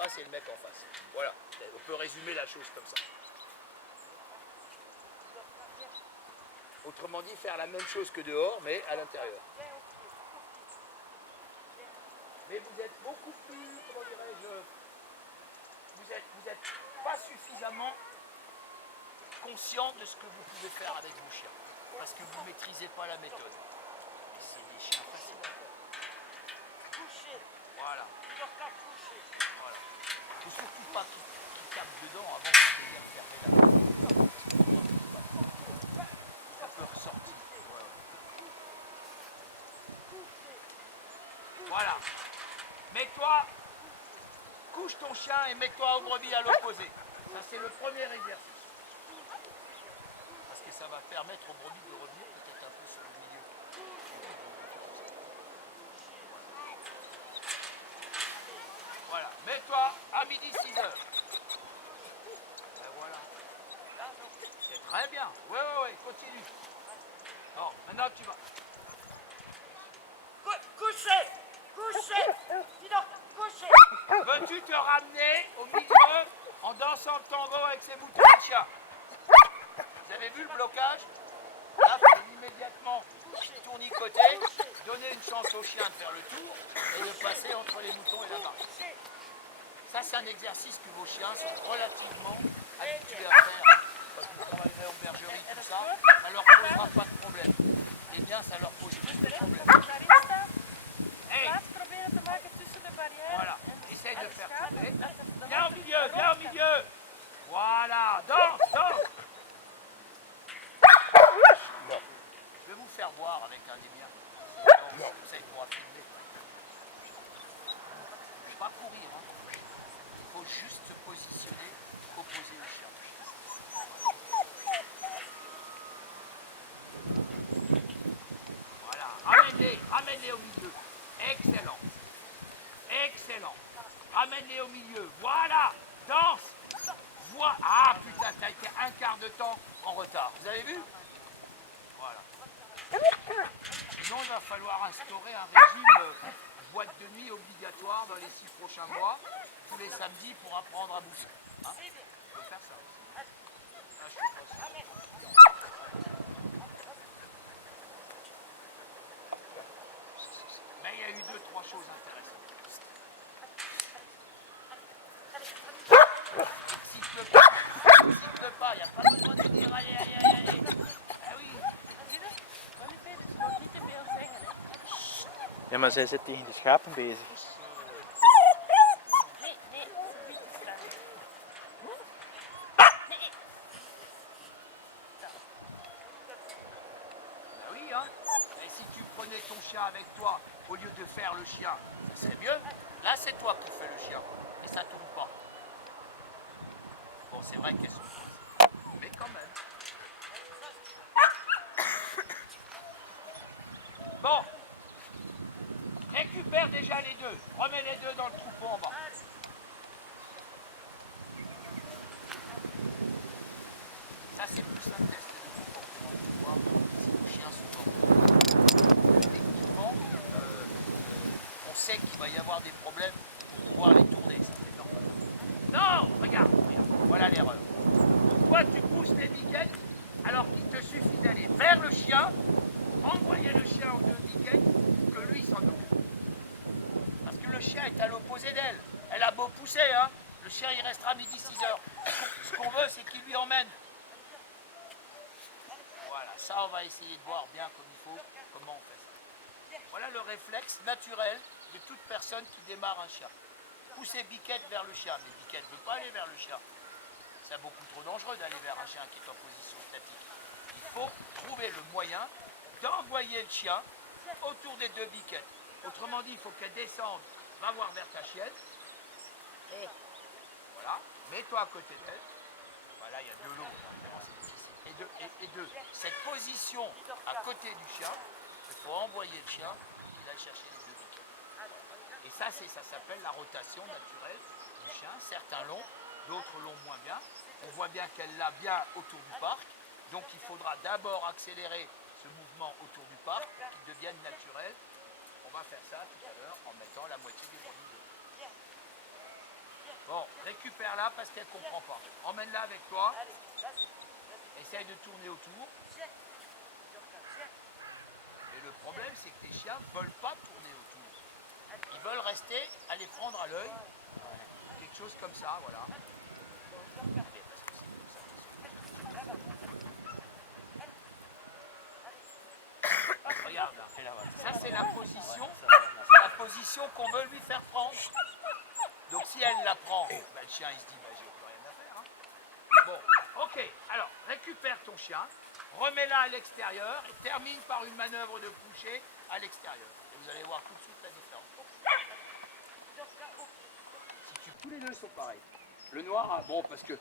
face et le mec en face. Voilà, on peut résumer la chose comme ça. Autrement dit, faire la même chose que dehors, mais à l'intérieur. Mais vous êtes beaucoup plus, comment dirais-je, vous êtes pas suffisamment conscient de ce que vous pouvez faire avec vos chiens. Parce que vous ne maîtrisez pas la méthode. C'est des chiens faciles. Voilà. Voilà. Il ne faut surtout pas qu'ils tapent dedans avant de venir fermer la porte. Ça peut ressortir. Voilà. Mets-toi, couche ton chien et mets-toi au brebis à l'opposé. Ça, c'est le premier exercice. Parce que ça va permettre au brebis de revenir peut-être un peu sur le milieu. Voilà. Mets-toi à midi 6h. Ben voilà. C'est très bien. Ouais, continue. Bon, maintenant tu vas. Couchez. Dis donc, couchez. Veux-tu te ramener au milieu en dansant le tango avec ces moutons de chien? Vous avez vu le blocage? Là, il faut immédiatement tournicoter, donner une chance au chien de faire le tour et de passer entre les moutons et la barre. Ça, c'est un exercice que vos chiens sont relativement habitués à faire. Quand vous travaillerez en bergerie, tout ça, ça leur posera pas de problème. Eh bien, ça leur pose plus de problème. Hey. Voilà, essaye de faire tourner. Viens au milieu. Voilà, danse. Bon. Je vais vous faire voir avec un des miens. Comme ça, il pourra filmer. Il ne faut pas courir. Hein. Il faut juste se positionner, opposé au chien. Voilà, ramène-les au milieu. Excellent. Ramène-les au milieu. Voilà, danse. Ah putain, t'as été un quart de temps en retard. Vous avez vu? Voilà. Sinon, il va falloir instaurer un régime boîte de nuit obligatoire dans les 6 prochains mois, tous les samedis pour apprendre à bouffer. Hein? On peut faire ça. Ah, je suis pas sûr. Mais il y a eu 2-3 choses intéressantes. Siffle pas, il n'y a pas besoin de dire allez. Ah oui. Ja, maar zij zit tegen de schapen bezig. Ben oui, hein. Et si tu prenais ton chien avec toi au lieu de faire le chien, c'est mieux. Là, c'est toi qui fais le chien. Et ça tourne pas. Bon, c'est vrai qu'elles sont... Mais quand même. Bon. Récupère déjà les deux. Remets les deux dans le troupeau en bas. Ça, c'est plus un test de comportement pour voir si vos chiens sont comportés. Techniquement, on sait qu'il va y avoir des problèmes pour pouvoir les tourner. Ça, c'est normal. Non, regarde. Voilà l'erreur. Toi, tu pousses les biquettes alors qu'il te suffit d'aller vers le chien, envoyer le chien aux 2 biquettes, que lui s'en occupe. Parce que le chien est à l'opposé d'elle. Elle a beau pousser, hein. Le chien, il restera midi 6h. Ce qu'on veut, c'est qu'il lui emmène. Voilà, ça, on va essayer de voir bien comme il faut comment on fait ça. Voilà le réflexe naturel de toute personne qui démarre un chien. Pousser biquette vers le chien. Mais biquette ne veut pas aller vers le chien. C'est beaucoup trop dangereux d'aller vers un chien qui est en position statique. Il faut trouver le moyen d'envoyer le chien autour des 2 biquettes. Autrement dit, il faut qu'elle descende, va voir vers ta chienne. Et voilà, mets-toi à côté d'elle. Voilà, il y a 2 lots. Et de cette position à côté du chien, il faut envoyer le chien, il va chercher les 2 biquettes. Et ça s'appelle la rotation naturelle du chien. Certains l'ont, d'autres l'ont moins bien. On voit bien qu'elle l'a bien autour du parc. Donc il faudra d'abord accélérer ce mouvement autour du parc pour qu'il devienne naturel. On va faire ça tout à l'heure en mettant la moitié du brebis. Bon, récupère-la parce qu'elle ne comprend pas. Emmène-la avec toi. Allez, vas-y. Essaye de tourner autour. Viens. Midorka, viens. Et le problème, c'est que les chiens ne veulent pas tourner autour. Ils veulent rester à les prendre à l'œil. Quelque chose comme ça, voilà. Regarde, ça c'est la position qu'on veut lui faire prendre. Donc si elle la prend, ben, le chien il se dit ben, j'ai plus rien à faire. Hein. Bon, ok, alors récupère ton chien, remets-la à l'extérieur et termine par une manœuvre de coucher à l'extérieur. Et vous allez voir tout de suite la différence. Tous les deux sont pareils. Le noir, bon parce que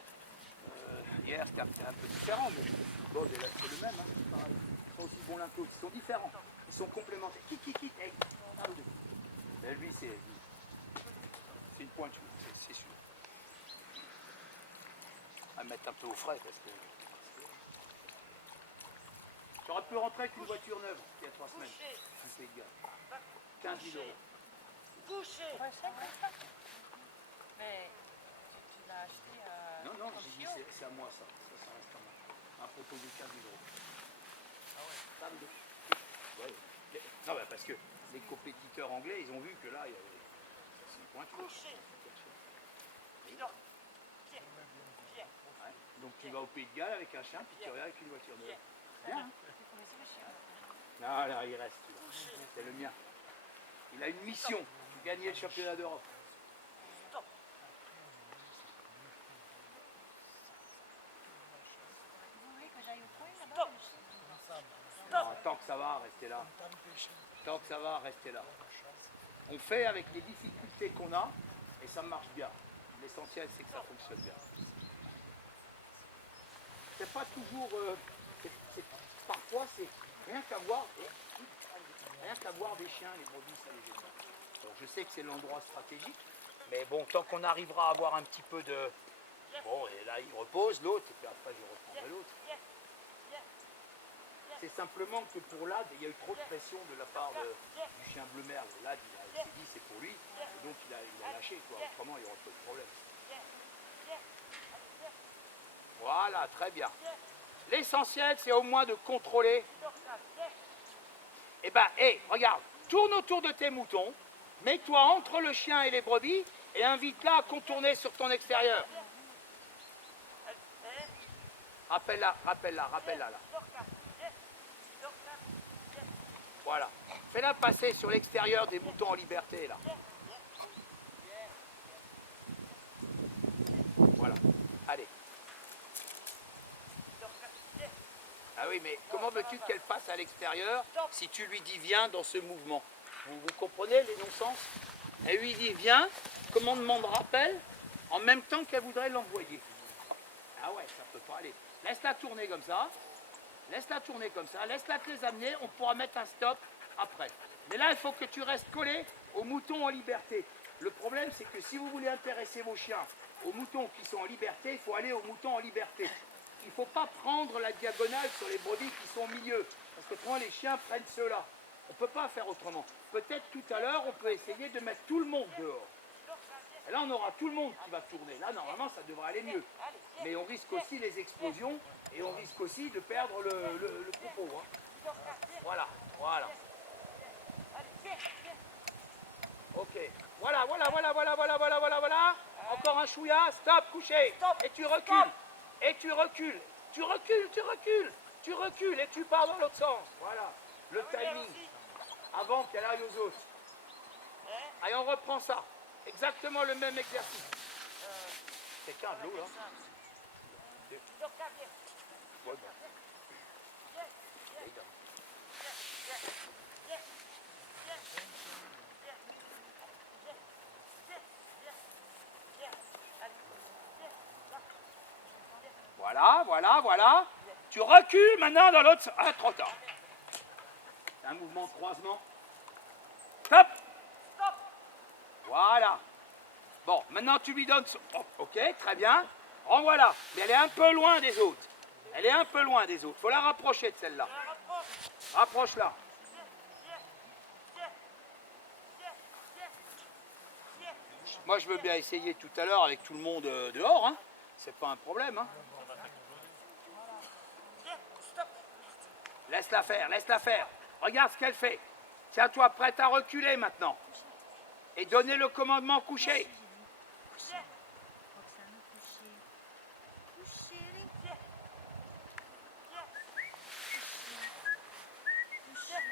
hier c'était un peu différent, mais bon, c'est le même, hein, c'est pareil. Ils sont aussi bons l'un que l'autre, ils sont différents, ils sont complémentaires. Hey. Mais lui c'est une pointure, c'est sûr. À mettre un peu au frais parce que. J'aurais pu rentrer avec une voiture neuve il y a 3 semaines. Je fais le gars. 15 000 euros. Couché. Mais tu l'as acheté à. Non, j'ai dit c'est à moi ça. Ça reste à moi. Un proposé 15 000 euros. Ah ouais. Femme de. Ouais. Non, bah parce que les compétiteurs anglais, ils ont vu que là, il y avait. C'est une pointure. Couché. Midorka, viens. Viens. Ouais. Donc tu vas au Pays de Galles avec un chien, puis tu reviens avec une voiture neuve. Bien. Hein. Non, là, il reste. C'est le mien. Il a une mission. Gagner le championnat d'Europe. Stop. Vous voulez que j'aille au coin là-bas? Non, tant que ça va, restez là. Tant que ça va, restez là. On fait avec les difficultés qu'on a et ça marche bien. L'essentiel, c'est que ça fonctionne bien. C'est pas toujours. Parfois, c'est rien qu'à voir. Rien qu'à voir des chiens, les brebis, ça les gêne. Donc, je sais que c'est l'endroit stratégique, mais bon, tant qu'on arrivera à avoir un petit peu de. Bon, et là, il repose l'autre, et puis après, je reprendrai l'autre. C'est simplement que pour Lad, il y a eu trop de pression de la part du chien bleu merle. Lad, il s'est dit c'est pour lui, et donc il a lâché, quoi. Autrement, il n'y aurait pas de problème. Voilà, très bien. L'essentiel, c'est au moins de contrôler. Eh ben, regarde, tourne autour de tes moutons, mets-toi entre le chien et les brebis, et invite-la à contourner sur ton extérieur. Rappelle-la là. Voilà. Fais-la passer sur l'extérieur des moutons en liberté, là. Voilà. Allez. Ah oui, mais comment veux-tu qu'elle passe à l'extérieur si tu lui dis viens dans ce mouvement? Vous comprenez les non-sens? Elle lui dit viens, commandement de rappel, en même temps qu'elle voudrait l'envoyer. Ah ouais, ça peut pas aller. Laisse-la tourner comme ça. Laisse-la tourner comme ça. Laisse-la te les amener. On pourra mettre un stop après. Mais là, il faut que tu restes collé aux moutons en liberté. Le problème, c'est que si vous voulez intéresser vos chiens aux moutons qui sont en liberté, il faut aller aux moutons en liberté. Il ne faut pas prendre la diagonale sur les brebis qui sont au milieu. Parce que autrement, les chiens prennent ceux-là. On ne peut pas faire autrement. Peut-être tout à l'heure, on peut essayer de mettre tout le monde dehors. Et là, on aura tout le monde qui va tourner. Là, normalement, ça devrait aller mieux. Mais on risque aussi les explosions et on risque aussi de perdre le troupeau. Hein. Voilà. Ok. Voilà. Encore un chouïa. Stop, couché. Et tu recules. Tu recules et tu pars dans l'autre sens. Voilà. Le timing. Avant qu'elle aille aux autres. Allez, on reprend ça. Exactement le même exercice. C'est qu'un de l'eau, là. Ouais, bon. Voilà. Tu recules maintenant dans l'autre sens. Ah, trop tard. C'est un mouvement de croisement. Stop. Voilà. Bon, maintenant tu lui donnes... Oh, ok, très bien. Renvoie-la. Mais elle est un peu loin des autres. Faut la rapprocher de celle-là. Rapproche-la. Moi, je veux bien essayer tout à l'heure avec tout le monde dehors. Hein. C'est pas un problème. Hein. Viens, stop. Laisse-la faire, laisse-la faire. Regarde ce qu'elle fait. Tiens-toi prête à reculer maintenant. Et donner le commandement couché. Viens, Roxane, coucher. Coucher. viens. Viens. Coucher.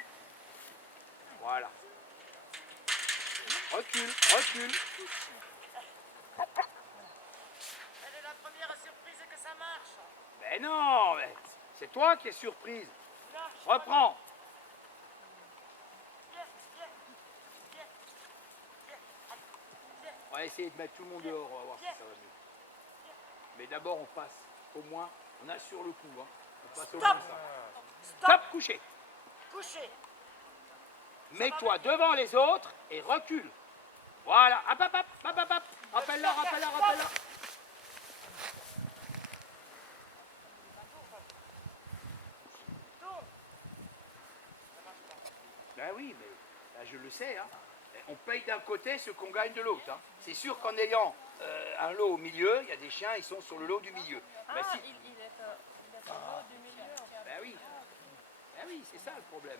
Voilà. Recule, recule. Elle est la première surprise que ça marche. Mais non, mais c'est toi qui es surprise. Là, Reprends. viens, viens. Viens. Viens. Allez, viens. On va essayer de mettre tout le monde dehors, on va voir si ça va mieux. Mais d'abord, on passe au moins, on assure le coup. Hein. On passe au moins ça. Stop. Stop, couché. Couché. Mets-toi devant les autres et recule. Voilà. Hop, hop, hop, hop, hop, hop. Rappelle-la, rappelle-la, rappelle-la. Tourne. Ben oui, mais ben, je le sais. Hein. On paye d'un côté ce qu'on gagne de l'autre. Hein. C'est sûr qu'en ayant un lot au milieu, il y a des chiens, ils sont sur le lot du milieu. Ben, si- Il est au lot du milieu. ben oui, ben oui, c'est ça le problème.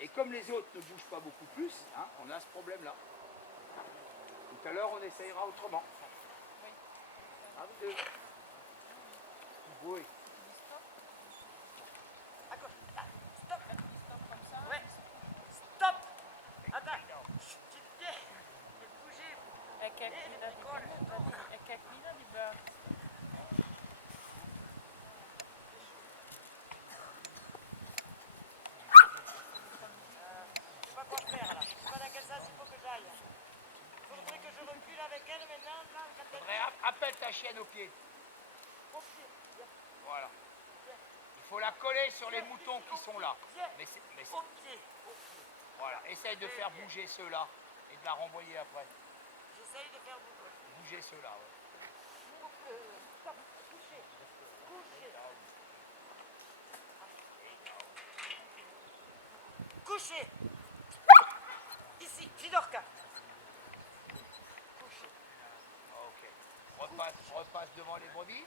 Et comme les autres ne bougent pas beaucoup plus, hein, on a ce problème-là. Tout à l'heure, on essayera autrement. À vous deux. Oui. À gauche. Là. Stop. Ouais. Stop. Attends. Chut, viens. Bougez. É que aqui dá de beurre. Je sais pas quoi faire là. Je sais pas dans quel sens il faut que j'aille. Il faudrait que je recule avec elle maintenant. Là, quand elle... Faudrait appelle ta chienne au pied. Au pied. Viens. Voilà. Il faut la coller sur les moutons qui sont là. Viens. Mais c'est- Au pied. Au pied. voilà. Essaye de faire bouger ceux-là et de la renvoyer après. J'essaye de faire bouger. Bouger ceux-là. Ouais. Stop. Couché. Couché. Couché. Ici, Fidorka. Couché. Ok. Repasse devant les brebis.